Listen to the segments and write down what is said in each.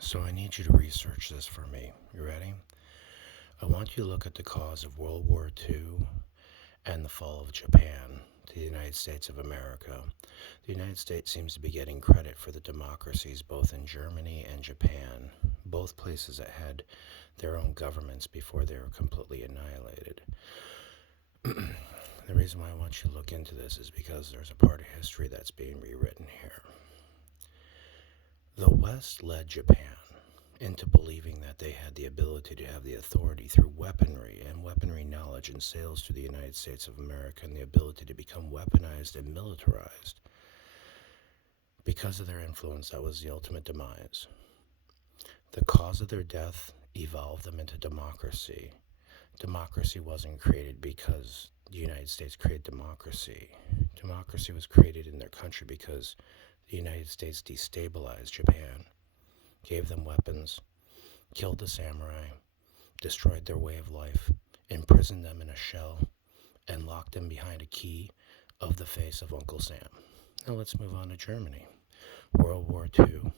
So I need you to research this for me. You ready? I want you to look at the cause of World War II and the fall of Japan to the United States of America. The United States seems to be getting credit for the democracies both in Germany and Japan, both places that had their own governments before they were completely annihilated. The reason why I want you to look into this is because there's a part of history that's being rewritten here. The West led Japan into believing that they had the ability to have the authority through weaponry and weaponry knowledge and sales to the United States of America and the ability to become weaponized and militarized. Because of their influence, that was the ultimate demise. The cause of their death evolved them into democracy. Democracy wasn't created because the United States created democracy. Democracy was created in their country because the United States destabilized Japan, gave them weapons, killed the samurai, destroyed their way of life, imprisoned them in a shell, and locked them behind a key of the face of Uncle Sam. Now let's move on to Germany. World War II.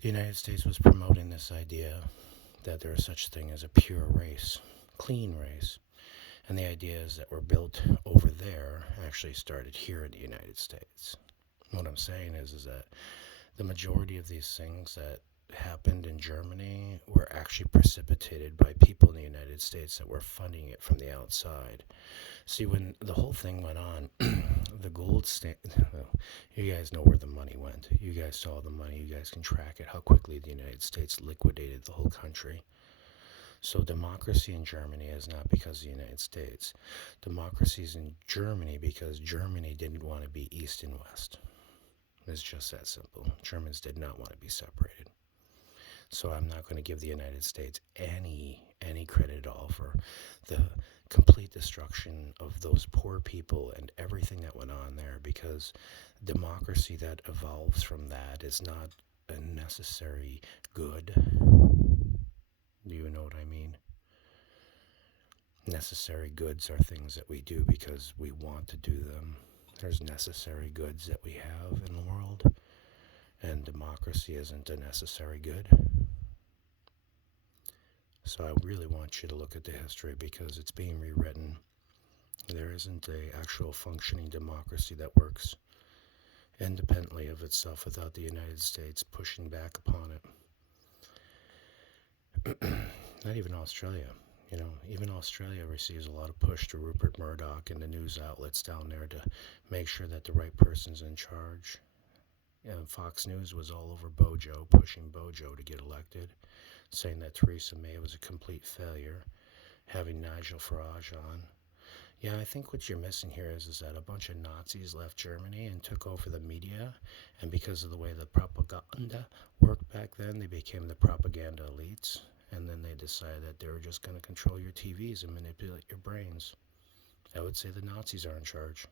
The United States was promoting this idea that there is such thing as a pure race, clean race. And the ideas that were built over there actually started here in the United States. What I'm saying is that the majority of these things that happened in Germany were actually precipitated by people in the United States that were funding it from the outside. See, when the whole thing went on, the gold standard, well, you guys know where the money went. You guys saw the money. You guys can track it, how quickly the United States liquidated the whole country. So democracy in Germany is not because of the United States. Democracy is in Germany because Germany didn't want to be East and West. It's just that simple. Germans did not want to be separated. So I'm not going to give the United States any credit at all for the complete destruction of those poor people and everything that went on there, because democracy that evolves from that is not a necessary good. Do you know what I mean? Necessary goods are things that we do because we want to do them. There's necessary goods that we have in the world, and democracy isn't a necessary good. So I really want you to look at the history because it's being rewritten. There isn't an actual functioning democracy that works independently of itself without the United States pushing back upon it. Not even Australia. Even Australia receives a lot of push to Rupert Murdoch and the news outlets down there to make sure that the right person's in charge. And Fox News was all over Bojo, pushing Bojo to get elected, saying that Theresa May was a complete failure, having Nigel Farage on. Yeah, I think what you're missing here is that a bunch of Nazis left Germany and took over the media, and because of the way the propaganda worked back then, they became the propaganda elites. And then they decided that they were just going to control your TVs and manipulate your brains. I would say the Nazis are in charge.